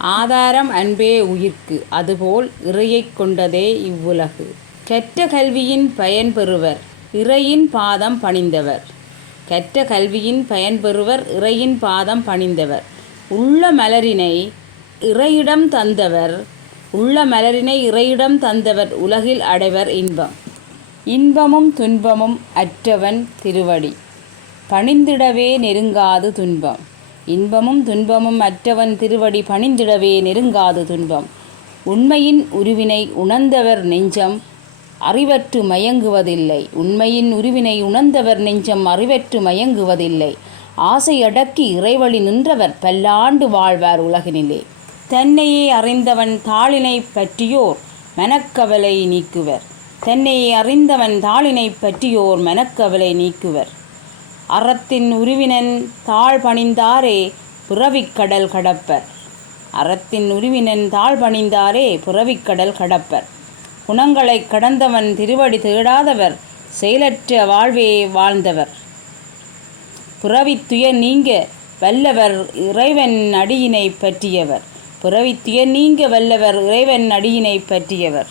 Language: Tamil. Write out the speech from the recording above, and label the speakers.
Speaker 1: ஆதாரம் அன்பே உயிர்க்கு அதுபோல் இறையைக் கொண்டதே இவ்வுலகு. கற்ற கல்வியின் பயன் பெறுவர் இறையின் பாதம் பணிந்தவர். கற்ற கல்வியின் பயன் பெறுவர் இறையின் பாதம் பணிந்தவர். உள்ள மலரினை இறையிடம் தந்தவர் உள்ள மலரினை இறையிடம் தந்தவர் உலகில் அடைவர் இன்பம். இன்பமும் துன்பமும் அற்றவன் திருவடி பணிந்திடவே நெருங்காது துன்பம். இன்பமும் துன்பமும் அற்றவன் திருவடி பணிந்திடவே நெருங்காது துன்பம். உண்மையின் உருவினை உணர்ந்தவர் நெஞ்சம் அறிவற்று மயங்குவதில்லை உண்மையின் உருவினை உணர்ந்தவர் நெஞ்சம் அறிவற்று மயங்குவதில்லை. ஆசை அடக்கி இறைவழி நின்றவர் பல்லாண்டு வாழ்வார் உலகினிலே. தன்னையே அறிந்தவன் தாளினைப் பற்றியோர் மனக்கவலை நீக்குவர் தன்னையே அறிந்தவன் தாளினைப் பற்றியோர் மனக்கவலை நீக்குவர். அறத்தின் உருவினன் தாழ் பணிந்தாரே புறவிக்கடல் கடப்பர் அறத்தின் உருவினன் தாழ் பணிந்தாரே புறவிக்கடல் கடப்பர். குணங்களைக் கடந்தவன் திருவடி தேடாதவர் செயலற்ற வாழ்வே வாழ்ந்தவர். பிறவித் நீங்க வல்லவர் இறைவன் அடியினைப் பற்றியவர் புறவித்துயர் நீங்க வல்லவர் இறைவன் அடியினைப் பற்றியவர்.